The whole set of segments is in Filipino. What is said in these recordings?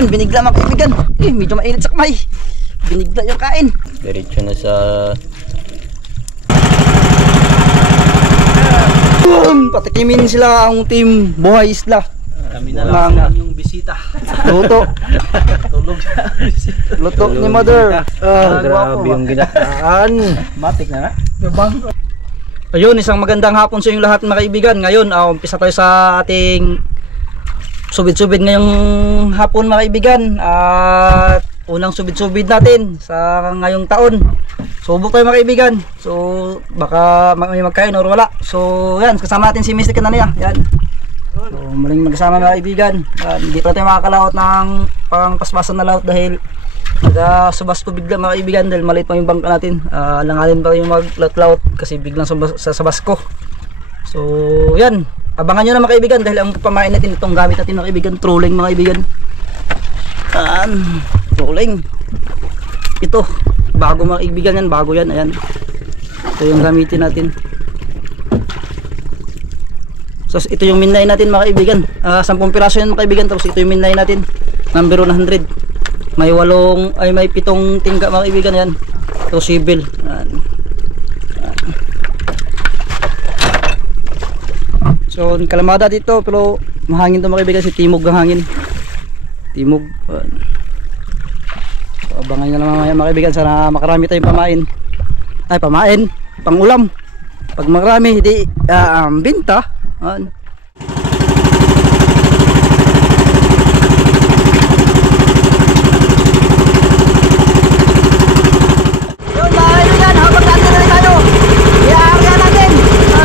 Yun, binigla mga kaibigan. Medyo mainit sa kamay. Binigla yung kain. Diretso na sa... Patikimin sila ang team Buhay Isla. Kami na lang yung bisita. Luto. Tulog siya. Luto ni mother. Grabe yung ginataan. Matik na na. Ayun, isang magandang hapon sa inyong lahat mga kaibigan. Ngayon, umpisa tayo sa ating subid-subid ngayong hapon mga kaibigan. At unang subid-subid natin sa ngayong taon. Subok tayo mga kaibigan. So baka may magkain or wala. So yan, kasama natin si Mr. Kanania. Yan. So maling magkasama mga kaibigan. Hindi pa tayo makakalaot ng pangpaspasan na laot dahil subas ko bigla mga kaibigan dahil maliit pa yung bangka natin. Langalin pa yung maglaut-laut kasi biglang sabas ko. So yan, abangan nyo na mga kaibigan dahil ang pamain natin itong gamit natin mga kaibigan, trolling mga kaibigan. Trolling. Ito bago mga kaibigan yan, bago yan. Ayan, ito yung gamitin natin. So ito yung minay natin mga kaibigan, 10 piraso yan mga kaibigan. Tapos ito yung minay natin, number 100. May 7 tingga mga kaibigan yan. Ito sibil. So kalamada dito pero mahangin to mga kaibigan, si Timog ang hangin. Timog. So, abangan nyo lang mga kaibigan, sana makarami tayong pamain. Ay pamain, pangulam. Pag marami hindi binta. Yun mga kaibigan, habang natin na tayo, i-aarya natin. Ha?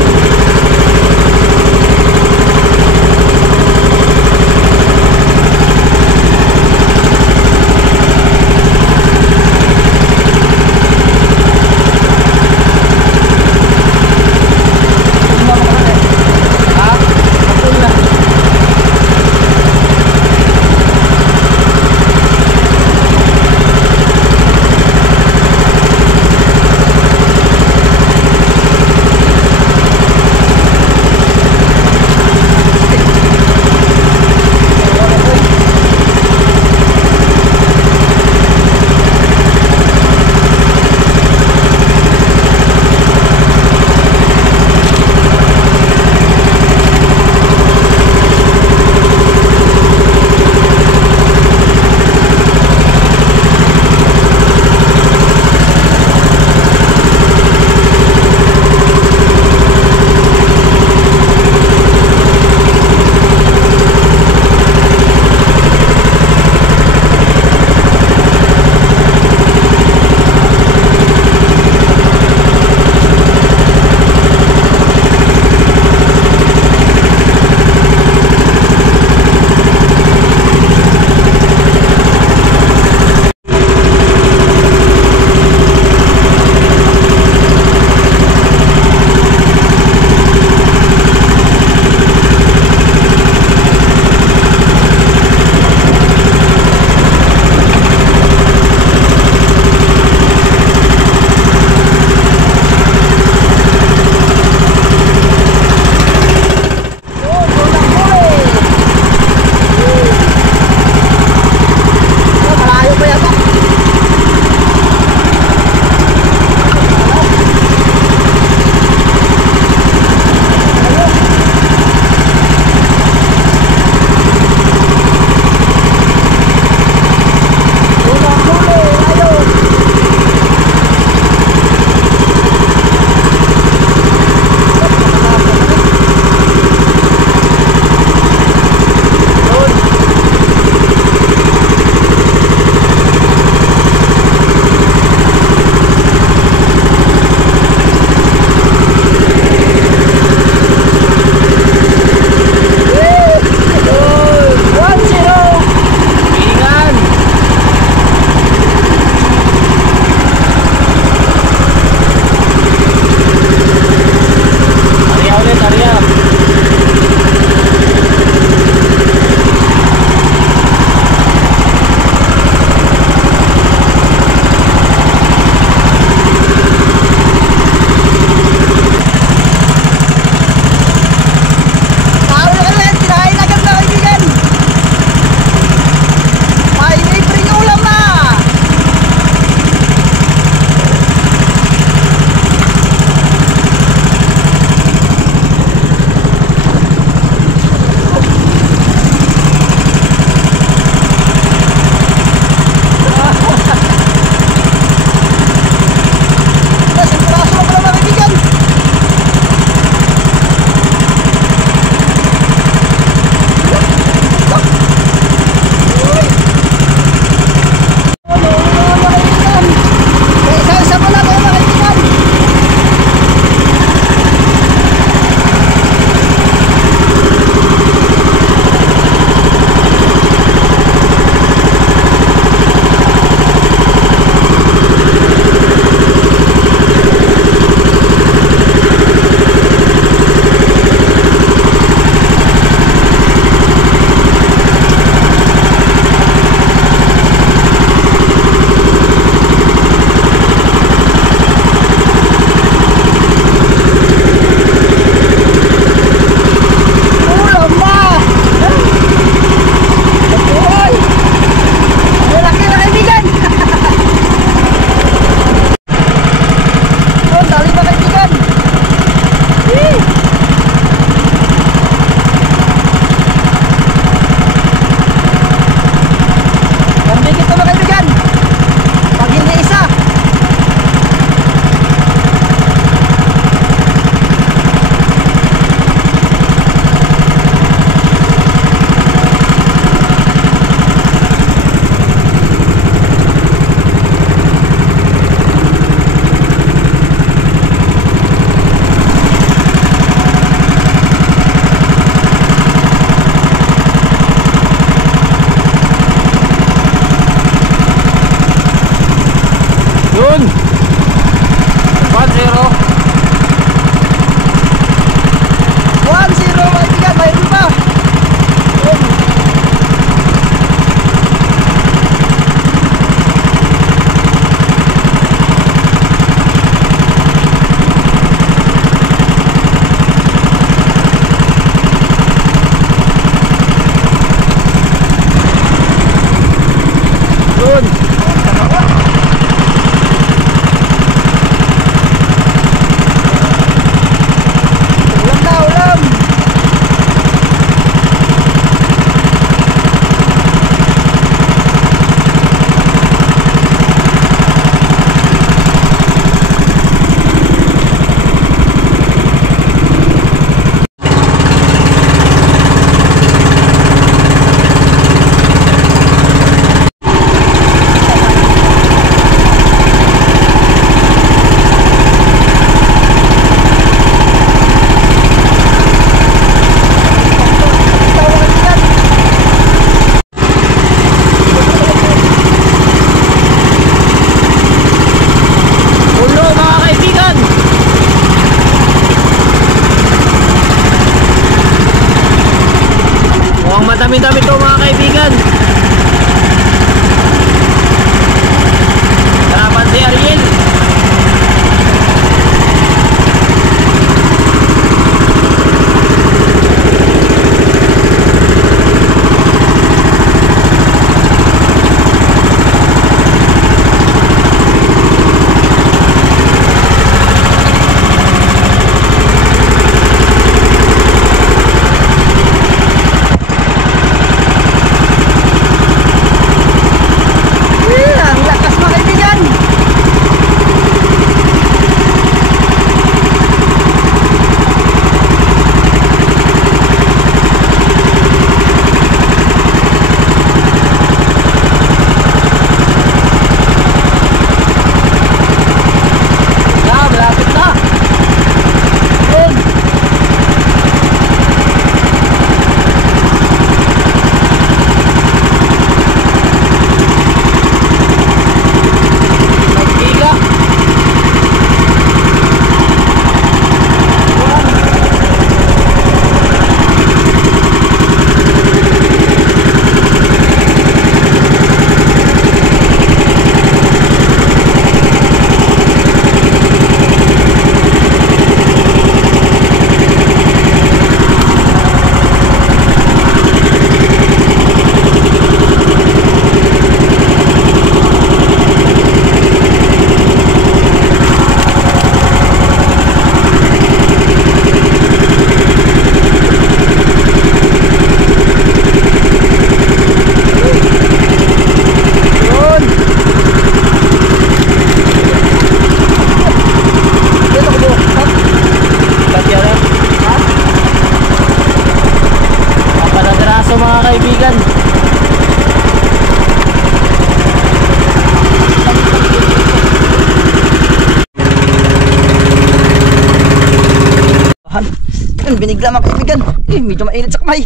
Yun, binigla mga kaibigan. Medyo mainit sa kamay.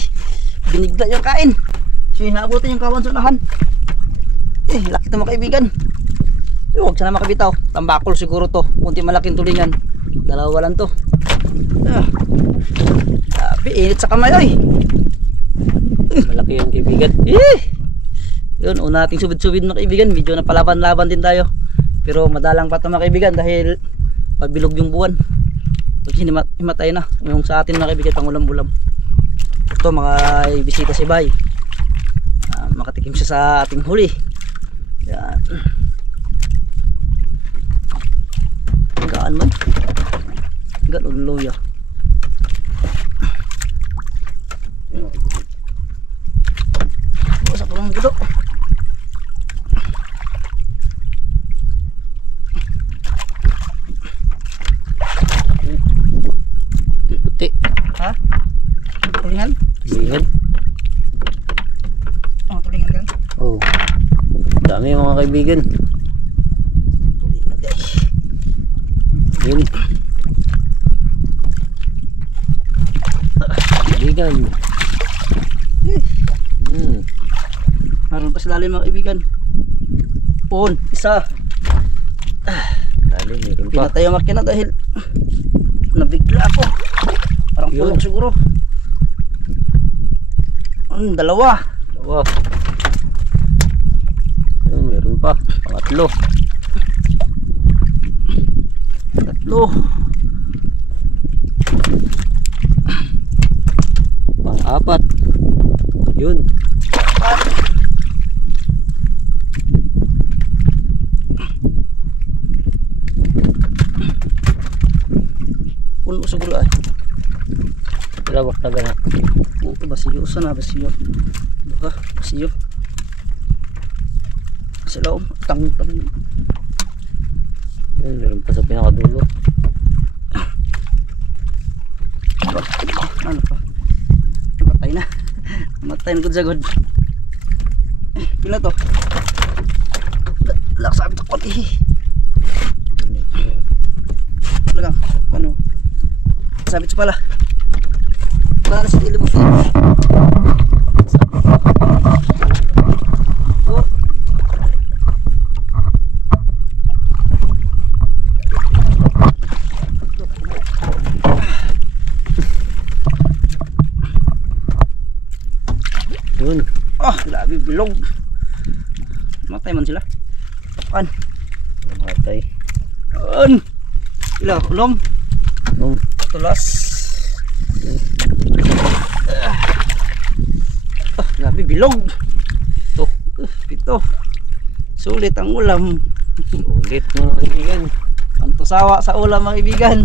Binigla yung kain. So hinaabutin yung kawan sa unahan. Laki ito mga kaibigan. Huwag siya na makabitaw. Tambakol siguro to. Kunti malaking tulingan. Dalawa lang to. Grabe, init sa kamay ay. Malaki yung kaibigan. Yun, una nating subid-subid mga kaibigan. Medyo napalaban-laban din tayo. Pero madalang pa ito mga kaibigan dahil pagbilog yung buwan. Pag himatay na. Yung sa atin mga kaibigan, pangulam-ulam. Ito mga bisita si Bay. Makatikim siya sa ating huli. Yan. Gaan man. Gaan o luya. Sa kurang gudo. Puti. Ha? Tulingan? Tulingan. Tulingan kan? Oh. Dami mga kaibigan. Tulingan guys. Yun. Kaibigan. Meron pa sila mga kaibigan. Isa. Dali, meron pa. Pinatay ang makina dahil nabigla ako. Parang Yun. pulog siguro. Dalawa. Wow. Yun, meron pa. Pangatlo. Tatlo. Pang-apat. Yun. Puno siguro ay. Lawak na gana. Basiyo. Sana basiyo. Duha. Basiyo. Sila tang-tang. Yun, meron pa sa pinakadulo. Ano pa? Matay na. Matay na good sa good. Pila to? Laksabi to kon. Lagang. Ano? Sabit pala. Para sa ilim mo. Oh. Yun. Grabe bilog. Matay man sila. Kan. Matay. Ila ulom. Nung. Tulas. Grabe bilog. Pito. Sulit ang ulam. Ulit mga kaibigan. Pantusawa sa ulam mga kaibigan.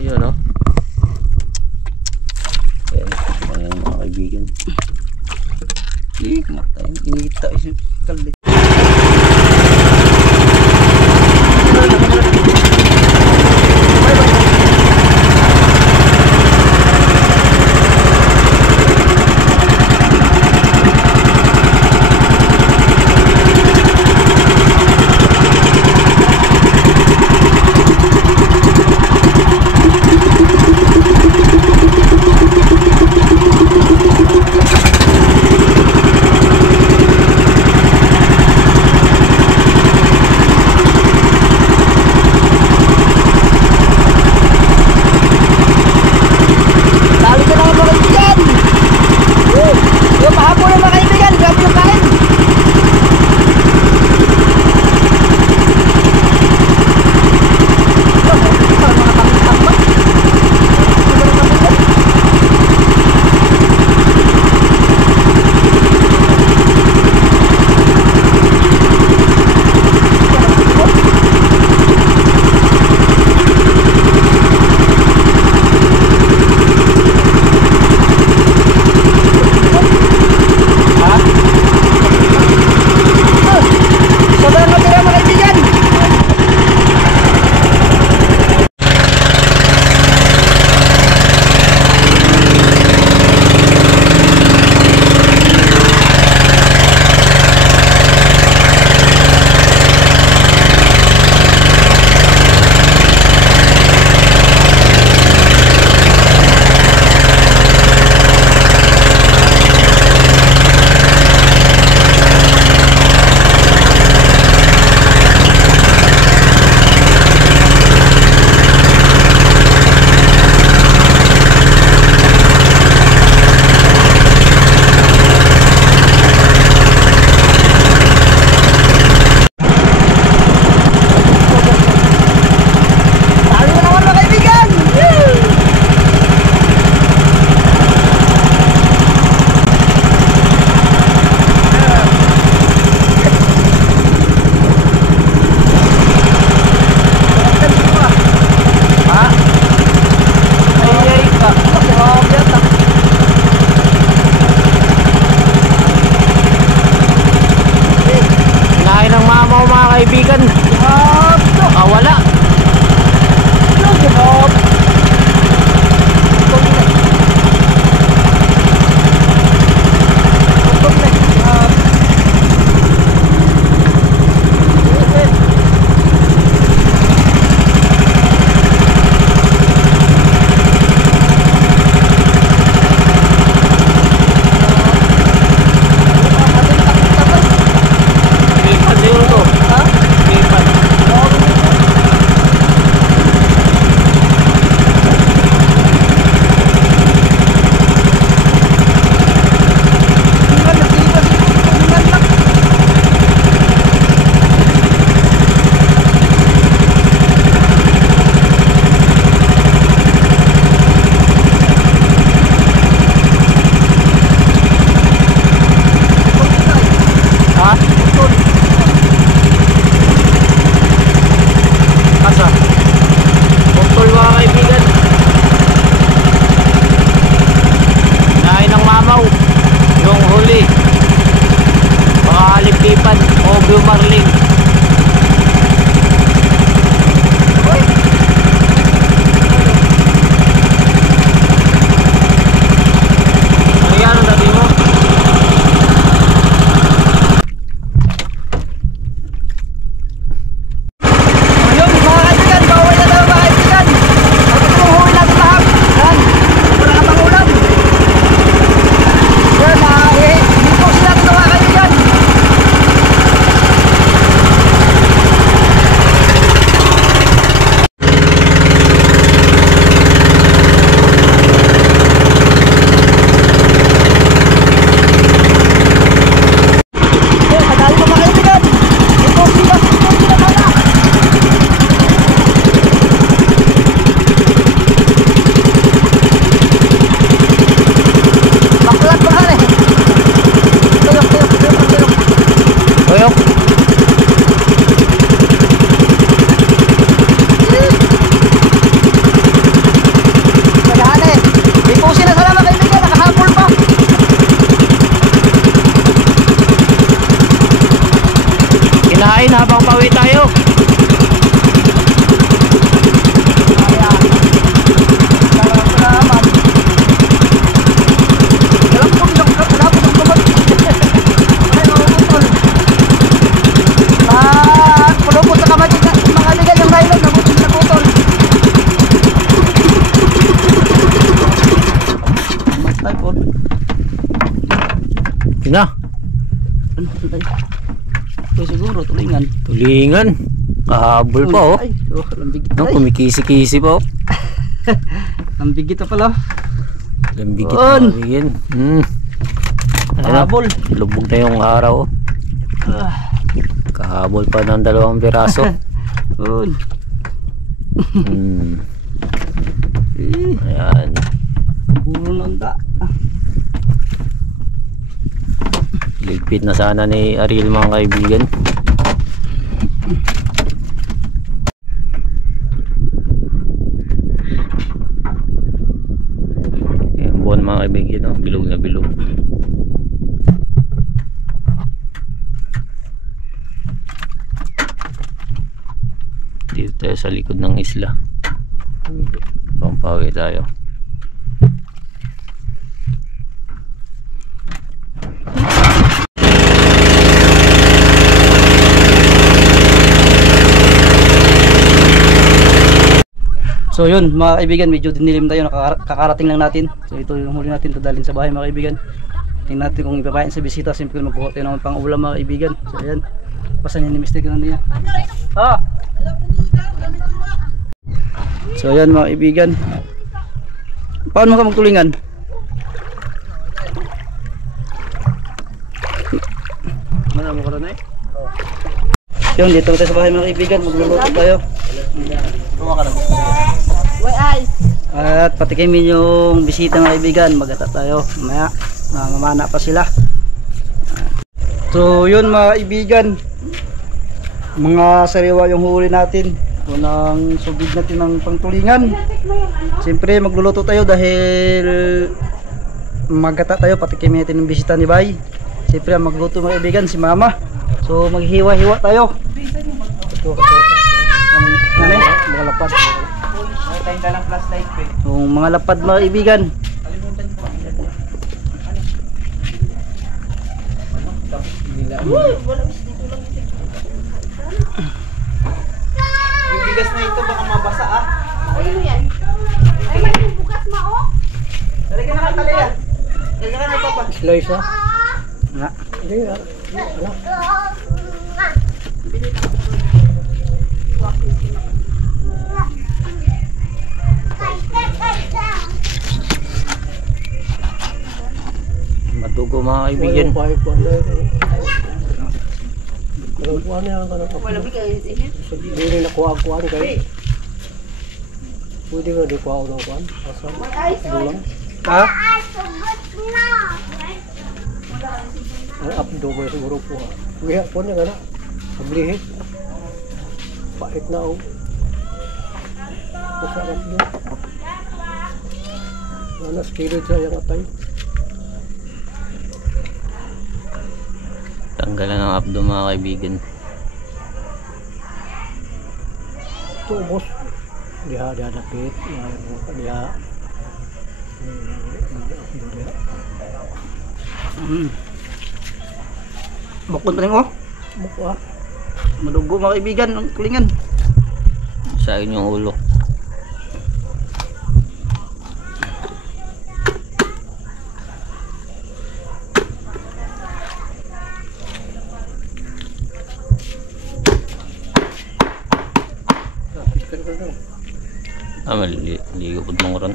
Yun, no? Ayan mga kaibigan. Matay. Inita. Kalit. kain habang pauwi tayo. Salamat. Alam ko, malapit ang kamot. Ay, mapuputol. Pulupot sa kamay, mga ligan yung nylon, naputol. Mas tayo po. Tina, Ito siguro, tulingan. tulingan. Kahabol pa oh. Ay, lambigit No, ay. kumikisi-kisi pa oh. Lambigit na pala. Lambigit On. na bigyan. Habol. Lubog na yung araw oh. Kahabol pa ng 2 piraso. On. Ayan. Bulo ng da. Ligpit na sana ni Ariel mga kaibigan. Yung buwan mga kaibigan, oh, bilog na bilog. Dito tayo sa likod ng isla. Pampawi tayo. So yun mga kaibigan, medyo dinilim tayo, kakarating lang natin. So ito yung huli natin, dadalhin sa bahay mga kaibigan. Tingnan natin kung ipapain sa bisita, simple magkuha tayo ng pang-ulam mga kaibigan. So ayan, pasan yun ni Mr. Ganun niya. Ha! So ayan mga kaibigan, paano ka magtulingan? Marami ka rin eh. Yun, dito tayo sa bahay mga kaibigan, magluluto tayo. At patikimin yung bisita mga kaibigan, magata tayo mamaya, mamana pa sila. So yun mga kaibigan, mga sariwa yung huli natin. Unang subig natin ng pangtulingan. Siyempre magluluto tayo dahil magata tayo, patikimin natin yung bisita ni Bay. Siyempre magluto mga kaibigan si Mama. So maghiwa-hiwa tayo. Ito, mga lapad. Yung mga lapad mga kaibigan. Yung bigas na ito baka mabasa ah. Ano yan? Ay, may bukas mo, oh. Dali ka na katali yan. Dali ka na papa. Slice ha? Nga. Madugo mga kaibigan. Wala bigay din. Hindi na kuha-kuha kayo. Pwede nga di kuha daw kuha. Ay, Dulang. Ha? Ang abdo mo siguro kuha. Kuya po niya nga na. Pablihit. Pait na oh. Masarap yun. Ano, skillet siya yung atay. Tanggalan ng abdo mga kaibigan. Ito boss. Diha dakit. Diha. Bakod pa rin oh. Mukha. Madugo mga kaibigan ng tulingan. Sa akin yung ulo. Maligo po mong ron.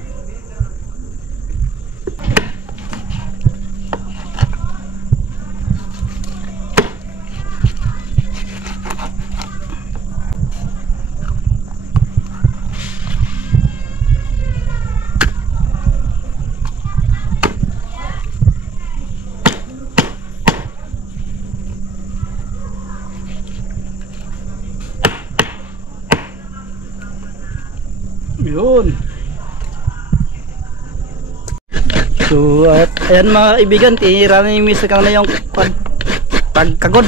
Yun. So at ayan mga kaibigan, tinira na yung Mr. Kang na yung pagkagod.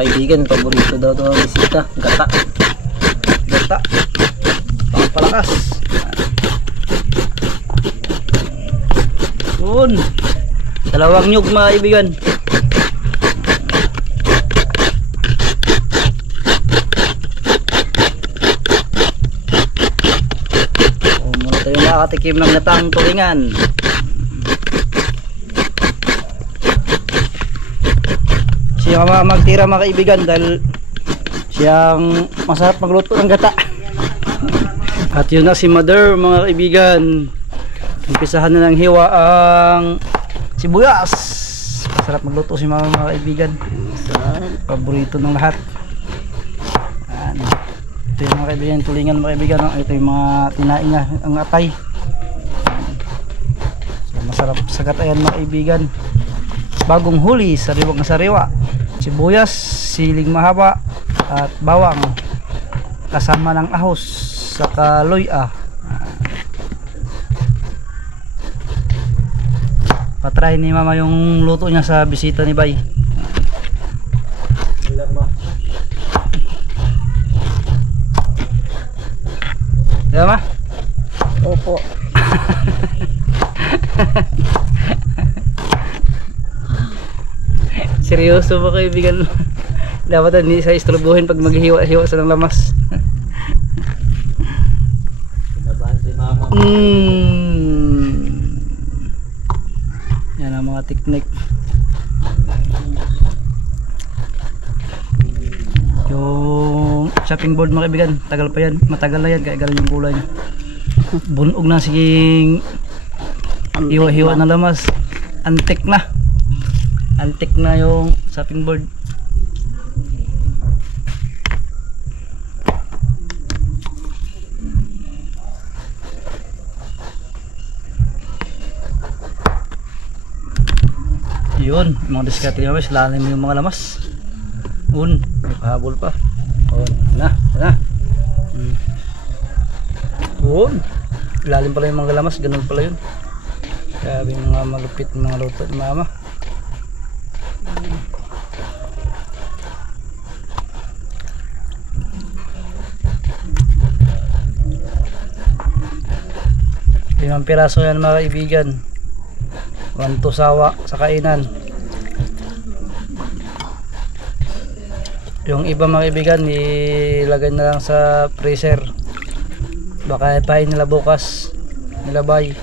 kaibigan, paborito daw ito ng bisita. Gata. Gata. Pangpalakas. Yun. Dalawang nyug mga kaibigan. Muna tayo makatikim ng gatang tulingan. Siya magtira mga kaibigan dahil siyang masarap magluto ng gata. At yun na si Mother mga kaibigan. Umpisahan na ng hiwa ang sibuyas. Masarap magluto si mama mga kaibigan. Paborito ng lahat. Ayan. Ito yung mga kaibigan, tulingan mga kaibigan. Ito yung mga tinain niya, ang atay. So, masarap sa gatayan mga kaibigan. Bagong huli, sariwang sariwa. Sibuyas, siling mahaba at bawang kasama ng ahos saka loya. Patry ni mama yung luto niya sa bisita ni Bay. Diba ma? Opo. Seryoso ba kaibigan? Dapat hindi sa istrobuhin pag maghihiwa-hiwa sa ng lamas. Yan ang mga technique. Yung chopping board mga kaibigan, tagal pa yan, matagal na yan kaya galing yung kulay niya. Bunog na siging hiwa-hiwa na lamas. Antik na. Antik na yung chopping board. Yun, mga diskarte namin, lalim yung mga lamas. May pahabol pa. Na. Lalim pala yung mga lamas, ganun pala yun. Sabi yung mga malupit mga luto ni mama. Limang piraso yan mga kaibigan. 1 to sawa sa kainan. Yung iba mga kaibigan ilagay na lang sa freezer, baka ipahin nila bukas nilabay.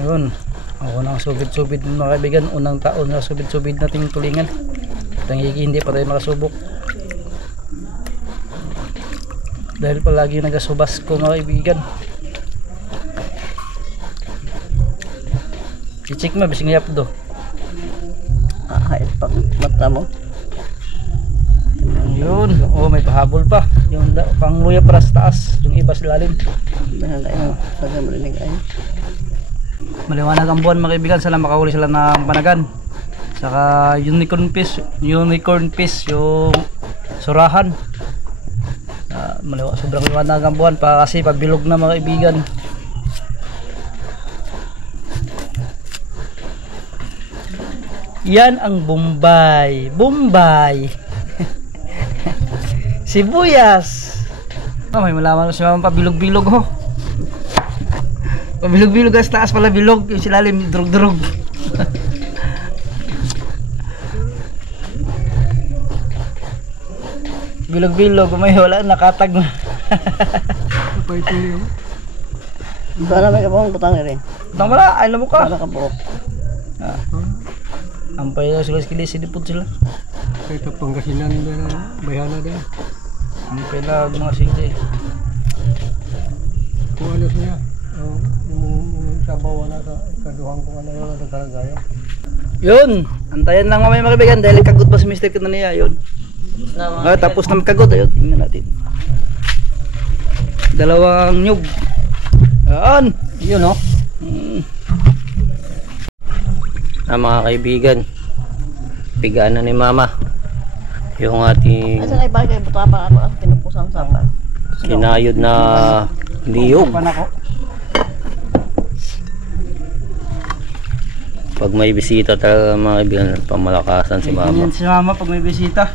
Ayun, ako nang subid-subid mga kaibigan. Unang taon na subid-subid nating tulingan. Tangigi hindi pa tayo makasubok dahil palagi nagasubas ko mga kaibigan. I-check mo bising yap do. Ay, pag mata mo. Yun, may pahabol pa. Yung pang luya para sa taas, yung iba sa lalim. Maliwanag ang buwan mga kaibigan, sila makahuli sila ng panagan. Saka unicorn fish yung surahan. Sobrang liwanag ang buwan pa kasi pabilog na mga kaibigan. Yan ang Bombay. Sibuyas. May malaman si mama pabilog-bilog ho. Pabilog-bilog as taas pala bilog, yung silalim durog-durog. Bilog-bilog, may wala nakatag na. Para may kapong butang rin. Tang wala, ay lamo ka. Para kabuok. Ampay na sila skili sinipod sila. Ito Pangasinan din, bayana din. Ampay na mga sili. Kung ano siya, yung sabaw na sa kaduhang kung ano yun, nagkaragaya. Yun, antayan lang mamaya mga kaibigan dahil kagot pa si Mr. Kananiya yun. Tapos na magkagot, ayun, tingnan natin. Dalawang nyug. Yan. Yun o. Mga kaibigan, pigaan na ni mama yung ating Asa na ibagay buta pa ako ang tinupusang sapat. kinayod na liyog. Pag may bisita talaga mga kaibigan, pamalakasan si mama. Ganyan si mama pag may bisita.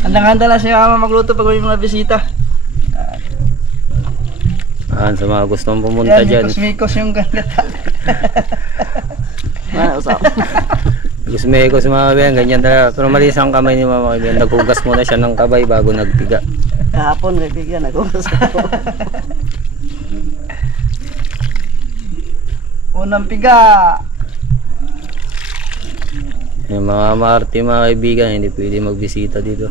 Handang-handa lang si mama magluto pag may mga bisita. Sa mga gustong pumunta Yan, dyan, mikos-mikos yung gandata. Mana usap. gusmeko si mga kaibigan, ganyan talaga. Pero malis ang kamay ni mama kaibigan. Naghugas muna siya ng kabay bago nagpiga. Kahapon kaibigan ako sa ako. Unang piga. Yung mga maarte mga kaibigan, hindi pwede magbisita dito.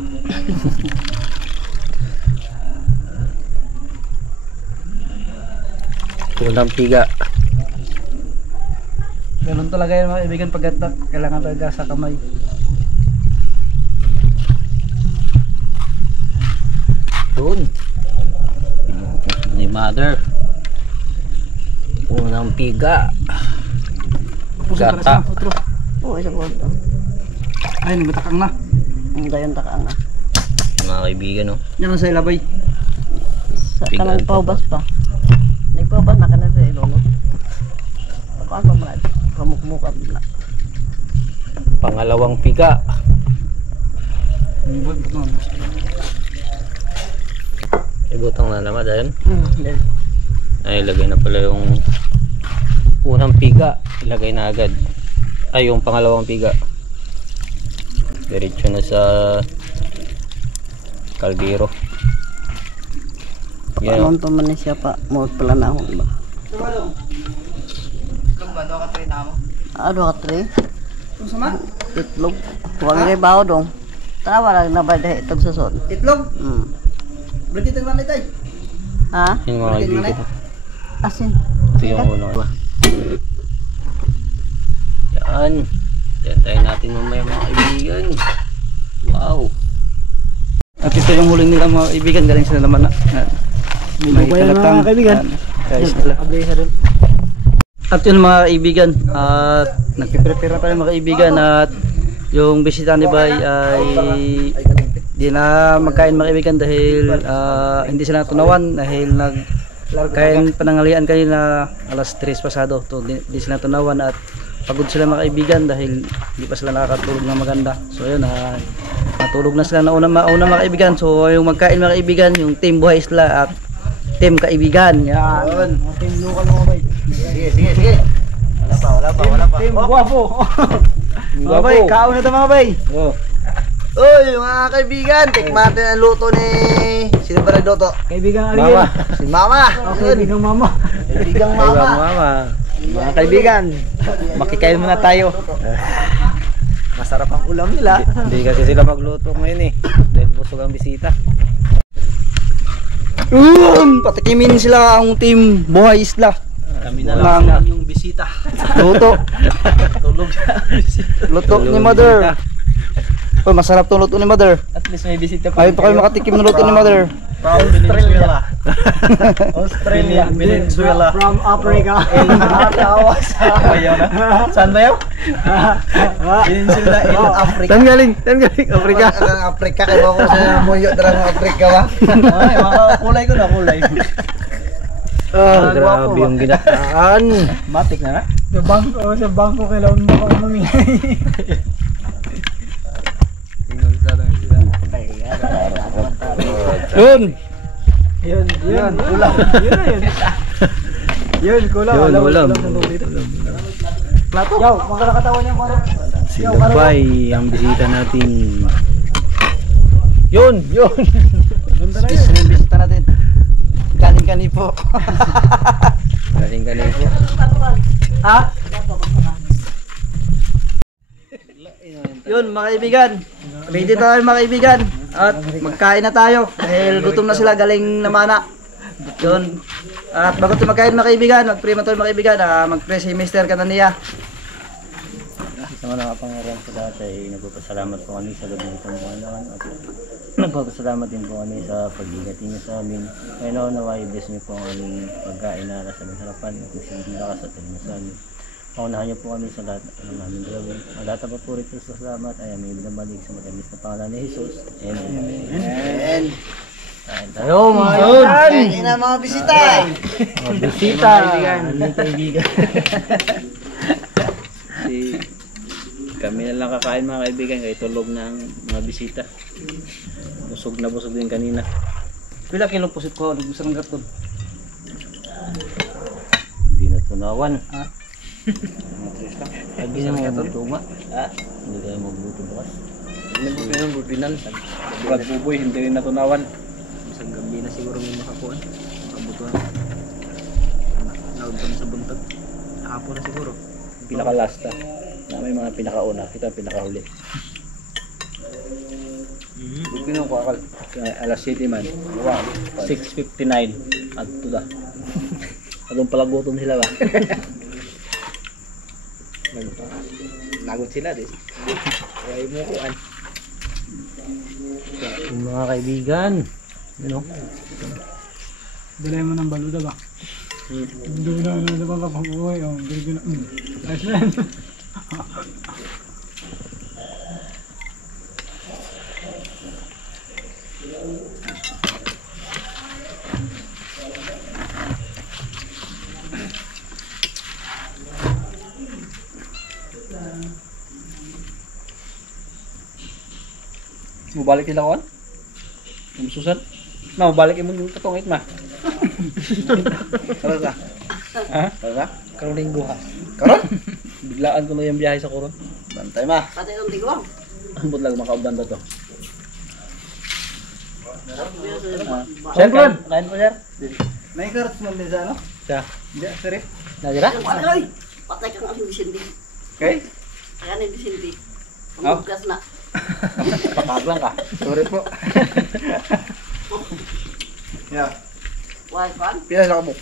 Unang piga. Ganun talaga yung mga kaibigan pagkat kailangan talaga sa kamay. Doon. Ni mother. Unang piga. Gata. Oo, isa po. Ay, nagbatakang na. Ang dayon takaan na. Mga kaibigan, no? Yan ang sa ilabay. Sa Pigaan kanang pa paubas pa. Nagpaubas na kanang sa ilong. Ako pa man. Kamukmukap na. Pangalawang piga. Ibutang na naman dahil. Then, Ay, ilagay na pala yung unang piga. Ilagay na agad. Ay, yung pangalawang piga. Diretso na sa kaldero. Yan. paano pa man siya pa mo pala na ako ba? Ano ka tre? Kung sama? Itlog. Huwag kay bawo dong. Tawa lang na ba dahil itlog sa son? Itlog. Berarti ito naman ito. Ha? Yung mga kaibigan. Asin. Ito yung unang. Yan. Tayo natin mamaya mga kaibigan. Wow. At ito yung huling nila mga kaibigan. Galing sila naman na. May kalatang. kaibigan. Guys, at yun mga kaibigan, at nagpiprepare tayo mga kaibigan at yung bisita ni Bay ay di na magkain mga kaibigan dahil hindi sila tunawan dahil nagkain panangalian kanina alas 3 pasado to, di sila tunawan at pagod sila mga kaibigan dahil hindi pa sila nakakatulog na maganda. So yun, natulog na sila na una mga kaibigan. So yung magkain mga kaibigan, yung team buhay sila at team kaibigan. Yan. Team local mga bay. Sige. Wala pa. Team guwapo. Mga bay, kaon na ito mga bay. Oh. Uy, mga kaibigan, tikman natin ang luto ni... Sino ba nagluto? Kaibigan Mama. Si Mama. Kaibigang mama. Kaibigang Mama. Mama. Mga kaibigan, makikain muna tayo. Masarap ang ulam nila. Hindi kasi sila magluto ngayon eh. Dahil busog ang bisita. Patikimin sila ang team buhay isla. Kami Ng yung bisita. luto. Tulog. Luto ni Mother. Oh, masarap tong luto ni Mother. At least may bisita pa. Ayaw pa kayo makatikim ng luto ni Mother. From Venezuela. Venezuela. From Africa. Saan ba yun? Venezuela in Africa. Saan galing? Afrika. Africa kayo ako sa muyo darang Africa ba? Ay, kulay ko na kulay. Grabe yung ginataan. Matik na. Sa bangko kailangan mo ako mamingay. Yun. Yun, kulang. Yun, kulang. Yun, ulam. Plato? Yaw, magkakatawan niya kung ano. Si Lubay, ang bisita natin. Yun. Space na yung bisita natin. Galing kanipo. Galing po. Ha? Yun mga kaibigan. Ready tayo mga kaibigan. At magkain na tayo. Dahil gutom na sila galing namana. Yun. At bago tayo magkain mga kaibigan, mag-pray man tayo mga kaibigan. Mag-pray si Mr. Kananiya. Sa mga nakapangaral sa dati, nagpapasalamat po kami sa gabi nitong Panginoon at Nagpapasalamat din po kami sa pag-ingat niyo sa amin. Ngayon nawa i-bless niyo po ang aming pagkain na nasa aming harapan at hindi lakas at tulong sa amin. Paunahan niyo po kami sa lahat ng aming gawin. Ang lahat pa po rito sa salamat ay aming binabalik sa matamis na pangalan ni Jesus. Amen. Amen. Kain tayo mga kaibigan! Kain na mga bisita. Mga bisita! Aming kaibigan. Kami na lang kakain mga kaibigan kaya tulog na ang mga bisita. Busog na busog din kanina. Pila kilo pusit ko, nagusang gaton. Hindi na tunawan. Ha? Lagi na mga magtuma. Hindi kayo magluto bukas. Nagbubuhay ng bulbinan. Brad buboy, hindi rin natunawan. Isang gabi na siguro may makakuan. Makabutuan. Naud kami sa buntag. Hapon na siguro. Pinakalasta. Na may mga pinakauna. Kita pinakahuli. Bulbinan ko akal. Alas 7 man. 6:59. At tuda. Atong palagutom sila ba? Nagot sila din. Kaya mo kuan. Mga kaibigan. Ano? Dalay mo ng baluda ba? Doon na ba kapabuhay? Oh, gano'n. Ayos na yan. Mubalik sila kuan? Yung susan? Na, mubalik yung katongit ma. Karon ka? Ha? Karon ka? Karon linggo ha. Karon? Biglaan ko na yung biyahe sa Coron. Bantay ma. Pati yung tigwang. Ambot lang makaubdan to. Siyempre! Kain po sir. May carrots mo din sa ano? Siya. Diya, sir. Nadira? Patay! Patay kang aking bisindi. Okay? Kaya na bisindi. Oh. Pagbukas na. Pakaglang ka. Sorry po. Yeah. Why, pan? Pila sa kabuk?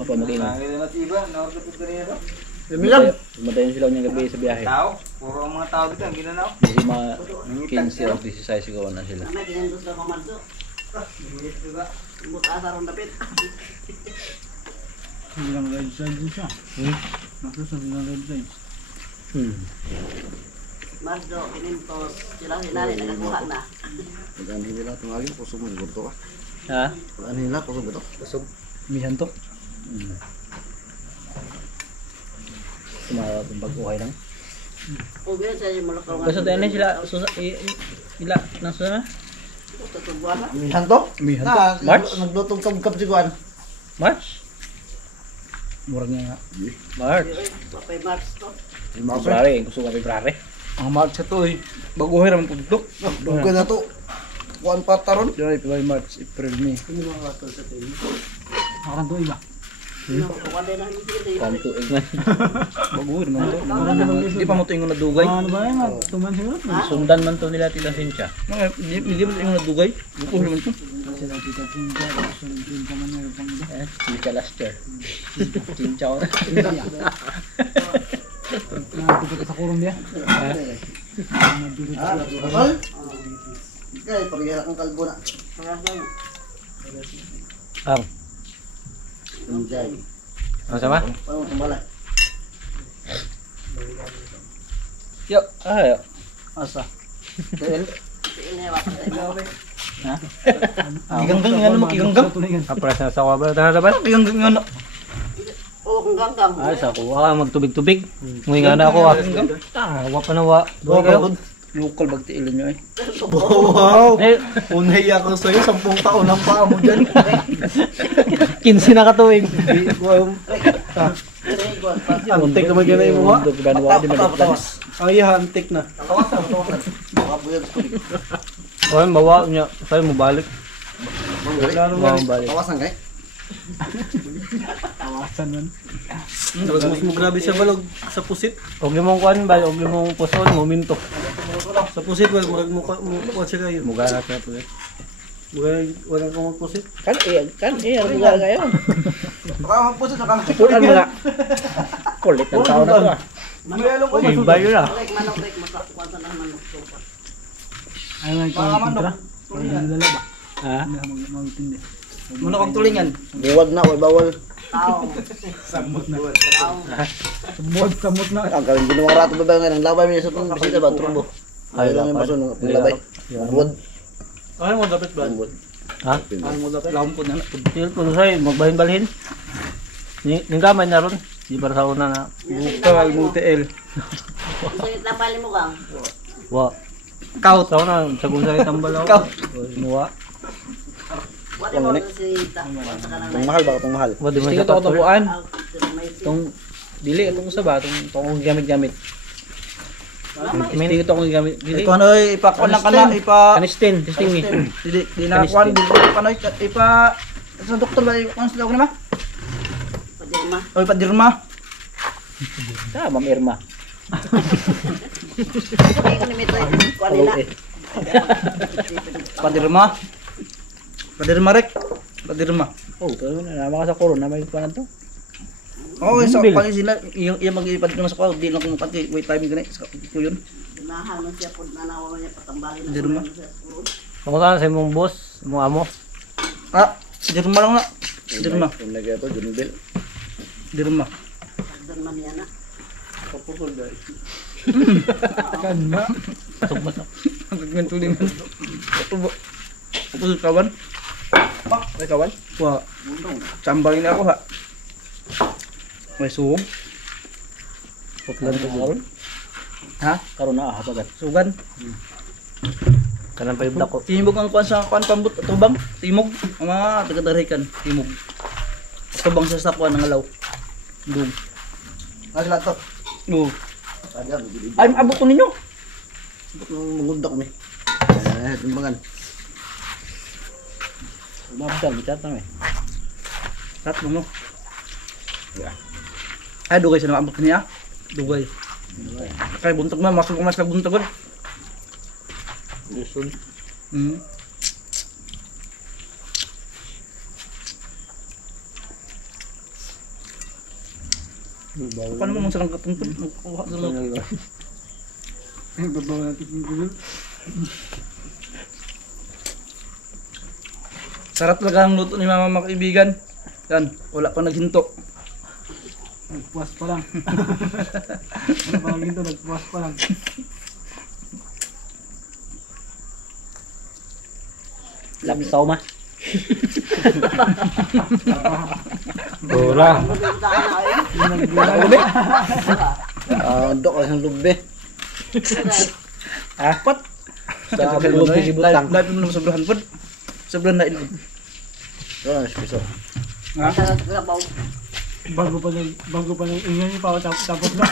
Apa mag-inom? Milang. Madayon sila niya gabi sa biyahe. Tao? Puro mga tao dito ang ginanaw. Hindi mga 15 o 16 siguro na sila. Namay kinendos na pamaldo. Buta sa ron dapit. Bilang red side din siya. Naku sa bilang red side. Mardo, kinintos. Sila sinali, nakakuha na. Pagkaan nila tungalin, kusog mo gurto ka. Ha? Pagkaan nila, kusog ito. Kusog. Mihan to. Sumara kung pag-uhay lang. Kung ganyan siya yung malakaw nga. Gusto tayo na sila. Ila. Nasa na? Tutugwa na. Mihan to? Mihan to. Na, March? naglutong kap si Juan. March? Murag nga nga. March. Papay March to. February. Gusto ka February. Ang March ito eh. Baguhay naman kung ito. Duga na to. Kuan pa taron. January, February, March, April, May. Parang to iba. Kuha din ang bisindi. Kantuig na. Baguhay naman ito. Di pa mo ito yung nadugay. Ano ba yan? Tuman siguro? Sundan man to nila Tita Cynthia. Hindi mo ito yung nadugay. Baguhay naman ito. Sila tita Cinta. Cinta man meron pang iba. Cynthia last year. Cynthia ko na. Nakapagod sa Colombia. Kapal? Kaya, pagkaya kang kalbo na. Ang. Enjoy. Ano sama? Paano tumbalay? Yo. Yo. Asa. Iganggang nga naman, iganggang. Kapras na sa kwabra. Tara dapat? Iganggang nga na. Oo, kung ganggang. Ay, sa kuha. Magtubig-tubig. Nguy nga na ako ah. Wa pa na wa. Duwa kayo. Local bagtiilin nyo eh. Wow! Eh, Unay ako sa'yo, 10 taon ang paa mo dyan. 15 na katuig. Antik naman yan ay mo ha? Patawas. Ay, antik na. Tawasan. Makabuyag ko. Wala, bawa niya. Sa'yo mo balik. Balik. Tawasan kay? Tawasan man. Mas mo grabe sa balog sa pusit. Huwag niyo mong kuhan ba? Huwag niyo mong puson. Muminto. Sa pusit, wala murag mo kuha siya kayo. Mugarat na po. Wala kang magpusit. Kan iya. Mugarat kayo. Baka magpusit na kang Pulan mo na. Kulit ng tao na to ah. Mayalo ko. Ibay yun ah. Rek manok, rek masak. Kuwansa na manok. Mga manok. Tulingan. Ha? Manok ang tulingan. Buwag na, way bawal. Samot na. Ang kaling ginawang rato ba nga ng labay niya sa itong bisita ba? Trumbo. Ayaw lang yung baso ng labay. Buwag. Ano mo dapat ba? Buwag. Ha? Ano mo dapat? Lampot na. Til po sa'yo, magbalhin-balhin. Yung gamay na ron. Di para sa una na. Tawal mo TL. Sa'yo tapali mo kang. Wa. Kaut. Sa una, sa kung sa'yo tambal ako. Ikaw. Muwa. Wala mo na si sa kanang Itong mahal ba? Itong mahal. Wa, di mo Tingnan siya to tabuan. may Tong dili itong sa ba tong gamit-gamit. Tingnan to kung gamit. Dili. Ito ano, ipakuan lang ka na, Kanistin, testing ni. Dili dinakuan dili panoy ipa sa doktor ba ikon sila ko na ma? padirma. Oy padirma. Ah, Ma'am Irma. Kaya ko nimito ko nila. Padirma. Padirma rek. Padirma. Oh, tayo na naman ka sa corona, may panan to. Oo, sa Bil. pag sila yung mag-ipad ko na sa kwa, di lang kung pati wait time gani sa ko yun. Nahan man siya pud nanawa niya patambalin Padirma. Kung saan sa imong boss, imong amo. Ah, padirma lang na. Padirma. Yung nag-ito, Junibel. Padirma. Dan man niya na. Kanma. Tugmas na. Ang tulingan. Tubo. Tubo kawan. May kawan? Wa. Sambal na ako ha. May suwong. Putlan to karon. Ha? Karon na hapagan. Sugan. Kanan pa yung dako. Timog ang kuan sa kuan pambut tubang. Timog. Ang mga taga-darikan. Timog. Tubang sa sakwan ng alaw. Dug. Ano sila ito? Oo. Ayan, Ay, abot ko ninyo. mangundak kami. Timbangan. Mabdal, bicat na eh. Tat mo. Ay, dugay sa naabot niya. Dugay. Kay buntag man, masuk ko mas kag buntag. Listen. Hmm. Paano mo man silang katungkod? Magkuha sa mga. Sarap talaga ang luto ni mama mga kaibigan. Yan, wala pa naghinto. Nagpuas pa lang. Ano pa lang ito, nagpuas pa lang. Lapsaw ma. Ora. Dok, ang lubi. Apat. Sa Live butang. mo naman sobrahan po. Sobrahan na ilog. Ito lang, piso. Sa trabaho. Bago pa ng ingay niyo pa ako tapos na.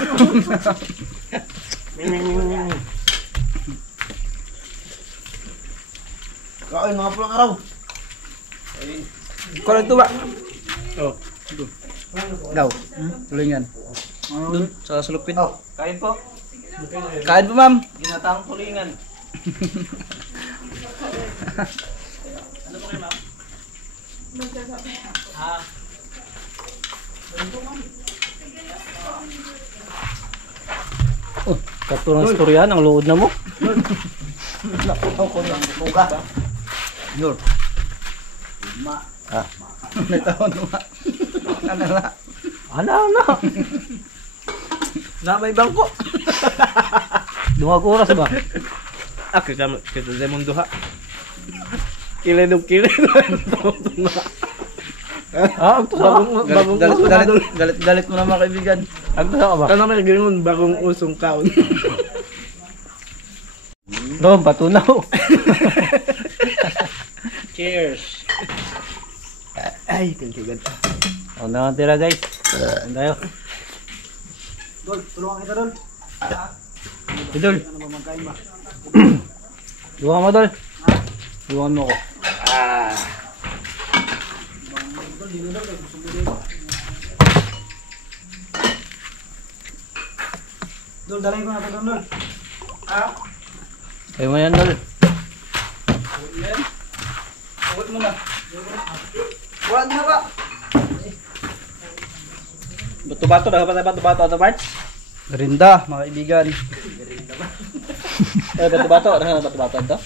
Kain mga pulang araw. Kau itu pak? Oh, itu. Daw. Tulingan. Dun sa sulupin. Oh. Kain po. Kain po ma'am. Ginataang tulingan. Oh, katurang istorya ang luod na mo. Nur. Ah. Nagtawon mo. Ano na? Ana. Na may bangko. Dungag oras ba? Kita sa mong duha. Kilinog. Ah, agto sa Galit mo na mga kaibigan. agto sa ba? Ano may ganun bagong usong kaon. Doon patunaw. Cheers. Ay, kankigan. O na tira guys. Tayo. Dol, tulungan kita dol. Idol. Duha mo dol. Duha mo ko. Dol, dalay ko na ito dol. Kayo mo yan dol. Huwag mo na. Huwag na ba? Bato-bato bato-bato ato parts. Merinda mga kaibigan. Bato-bato, bato-bato ito.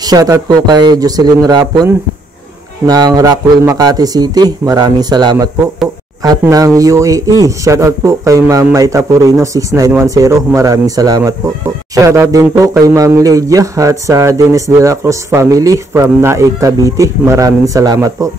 Shoutout po kay Jocelyn Rapon ng Rockwell, Makati City. Maraming salamat po. At ng UAE, shoutout po kay Ma'am Maita Purino 6910. Maraming salamat po. Shoutout din po kay Ma'am Lydia at sa Dennis de la Cruz family from Naik, Cavite. Maraming salamat po.